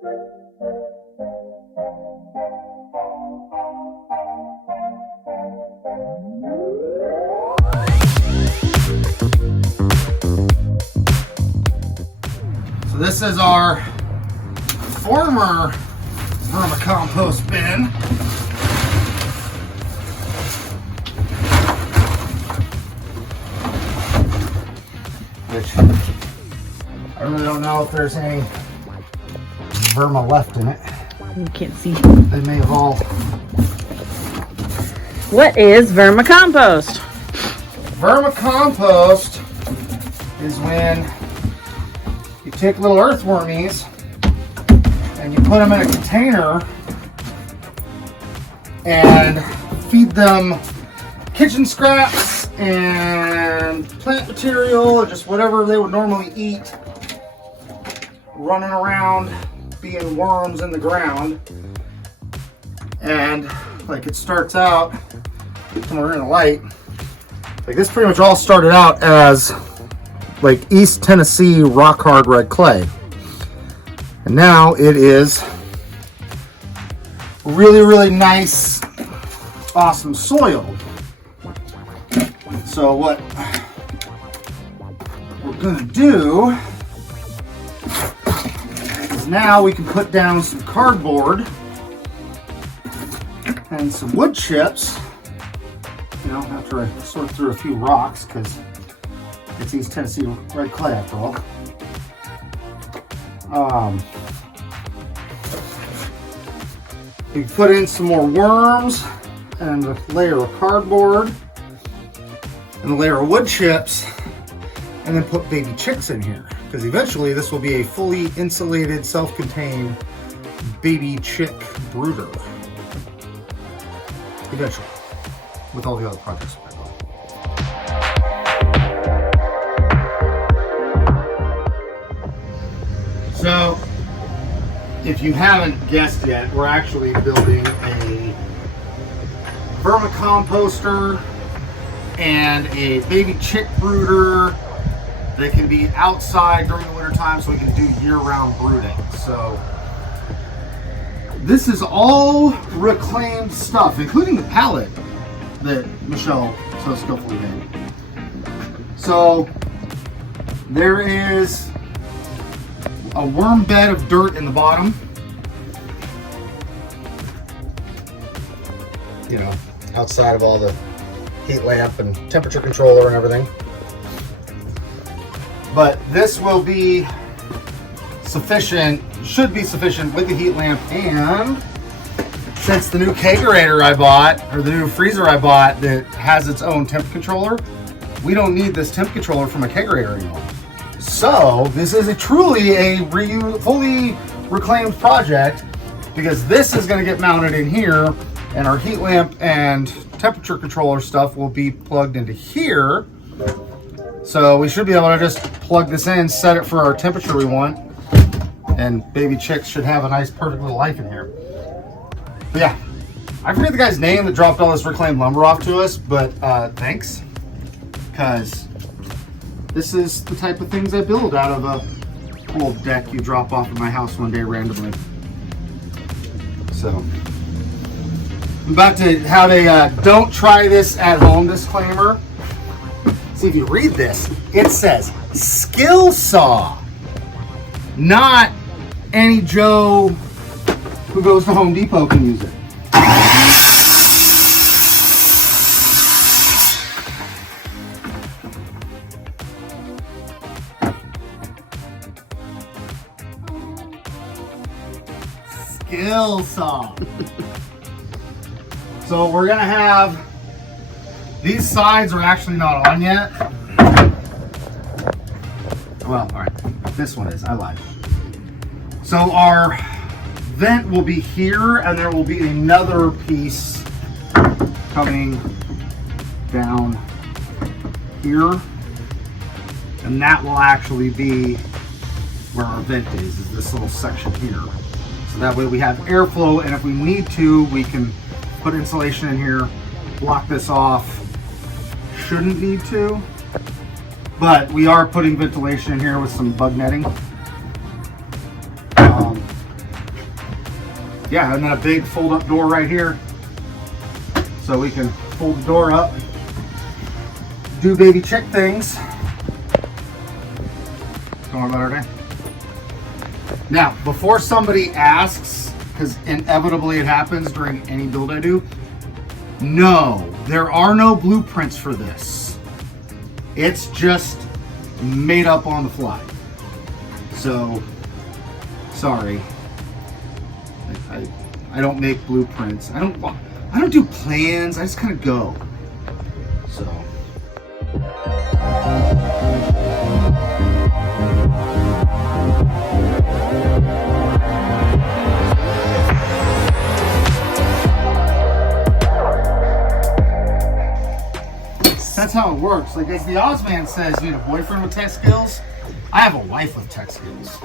So this is our former vermicompost bin. Which I really don't know if there's any verma left in it. You can't see. They may have all. What is vermicompost? Vermicompost is when you take little earthwormies and you put them in a container and feed them kitchen scraps and plant material, or just whatever they would normally eat, running around being worms in the ground. And like, it starts out somewhere in the light. Like, this pretty much all started out as like East Tennessee rock hard red clay, and now it is really nice, awesome soil. So what we're gonna do is now we can put down some cardboard and some wood chips, you know, after I sort through a few rocks, because it's East Tennessee red clay after all. You put in some more worms and a layer of cardboard and a layer of wood chips, and then put baby chicks in here, because eventually this will be a fully insulated, self-contained baby chick brooder. Eventually, with all the other projects. So, if you haven't guessed yet, we're actually building a vermicomposter and a baby chick brooder that can be outside during the winter time, so we can do year-round brooding. So, this is all reclaimed stuff, including the pallet that Michelle so skillfully made. So, there is a worm bed of dirt in the bottom. You know, outside of all the heat lamp and temperature controller and everything. But this will be sufficient, should be sufficient with the heat lamp, and since the new kegerator I bought, or the new freezer I bought that has its own temp controller, we don't need this temp controller from a kegerator anymore. So this is truly a fully reclaimed project, because this is going to get mounted in here, and our heat lamp and temperature controller stuff will be plugged into here. So we should be able to just plug this in, set it for our temperature we want, and baby chicks should have a nice, perfect little life in here. But yeah, I forget the guy's name that dropped all this reclaimed lumber off to us, but thanks, because this is the type of things I build out of a old deck you drop off at my house one day randomly. So, I'm about to have a don't try this at home disclaimer. See, if you read this, it says skill saw, not any Joe who goes to Home Depot can use it. Skill saw. So we're gonna have, these sides are actually not on yet. Well, all right, this one is, I lied. So our vent will be here, and there will be another piece coming down here, and that will actually be where our vent is this little section here. So that way we have airflow, and if we need to, we can put insulation in here, block this off. Shouldn't need to, but we are putting ventilation in here with some bug netting. yeah, and then a big fold-up door right here. So we can fold the door up, do baby chick things. Going about our day. Now, before somebody asks, because inevitably it happens during any build I do, no, there are no blueprints for this. It's just made up on the fly. So, sorry. I don't make blueprints. I don't do plans. I just kind of go. So. That's how it works. Like as the Ozman says, you need a boyfriend with tech skills. I have a wife with tech skills.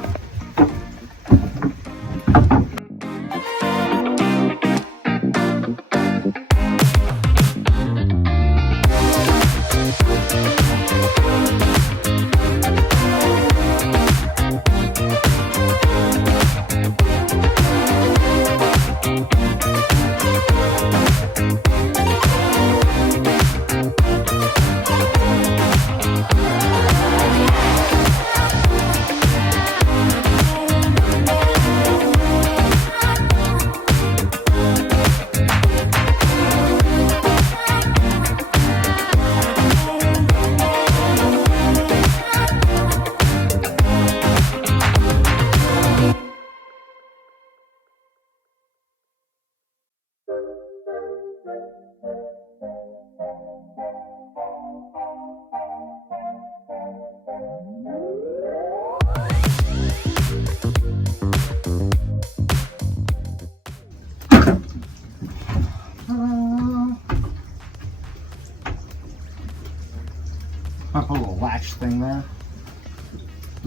Put a little latch thing there.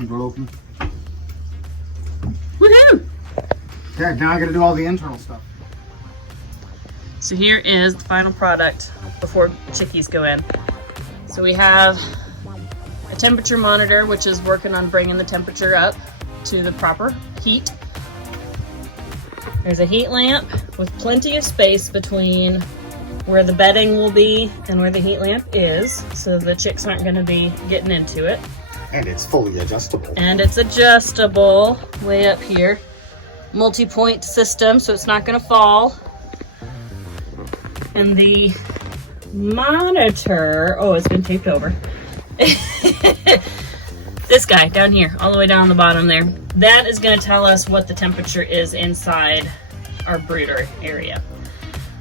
Door open. Woohoo! Yeah, now I gotta do all the internal stuff. So here is the final product before chickies go in. So we have a temperature monitor, which is working on bringing the temperature up to the proper heat. There's a heat lamp with plenty of space between where the bedding will be and where the heat lamp is, so the chicks aren't going to be getting into it. And it's fully adjustable. And it's adjustable way up here. Multi-point system, so it's not going to fall. And the monitor, oh, it's been taped over. This guy down here, all the way down the bottom there, that is going to tell us what the temperature is inside our brooder area.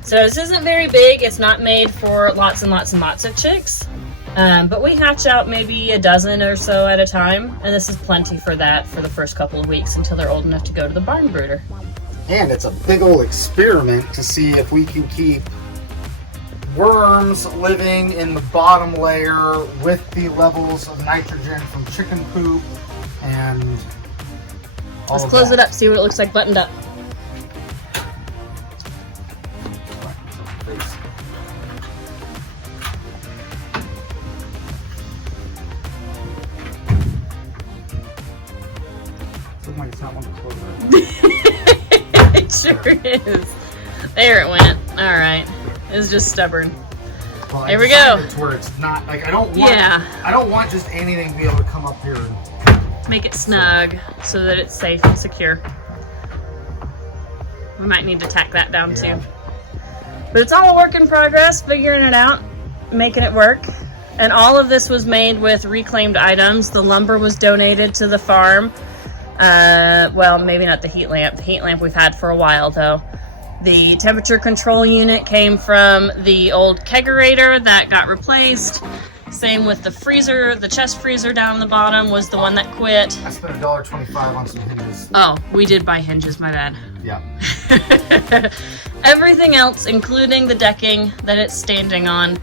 So this isn't very big. It's not made for lots and lots and lots of chicks, but we hatch out maybe a dozen or so at a time, and this is plenty for that for the first couple of weeks until they're old enough to go to the barn brooder. And it's a big old experiment to see if we can keep worms living in the bottom layer with the levels of nitrogen from chicken poop and all Let's close it up, see what it looks like buttoned up. Looks like it's not one to close it. It sure is. There it went. All right. It's just stubborn. Well, there we go. It's where it's not like I don't want just anything to be able to come up here and make it snug so that it's safe and secure. We might need to tack that down too. But it's all a work in progress, figuring it out, making it work. And all of this was made with reclaimed items. The lumber was donated to the farm. Well, maybe not the heat lamp. The heat lamp we've had for a while though. The temperature control unit came from the old kegerator that got replaced. Same with the freezer. The chest freezer down the bottom was the one that quit. I spent $1.25 on some hinges. Oh, we did buy hinges, my bad. Yeah. Everything else, including the decking that it's standing on,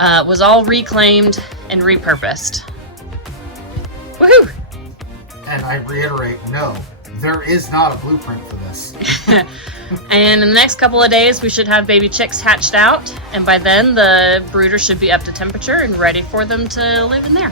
was all reclaimed and repurposed. Woohoo! And I reiterate, no, there is not a blueprint for this. And in the next couple of days, we should have baby chicks hatched out. And by then, the brooder should be up to temperature and ready for them to live in there.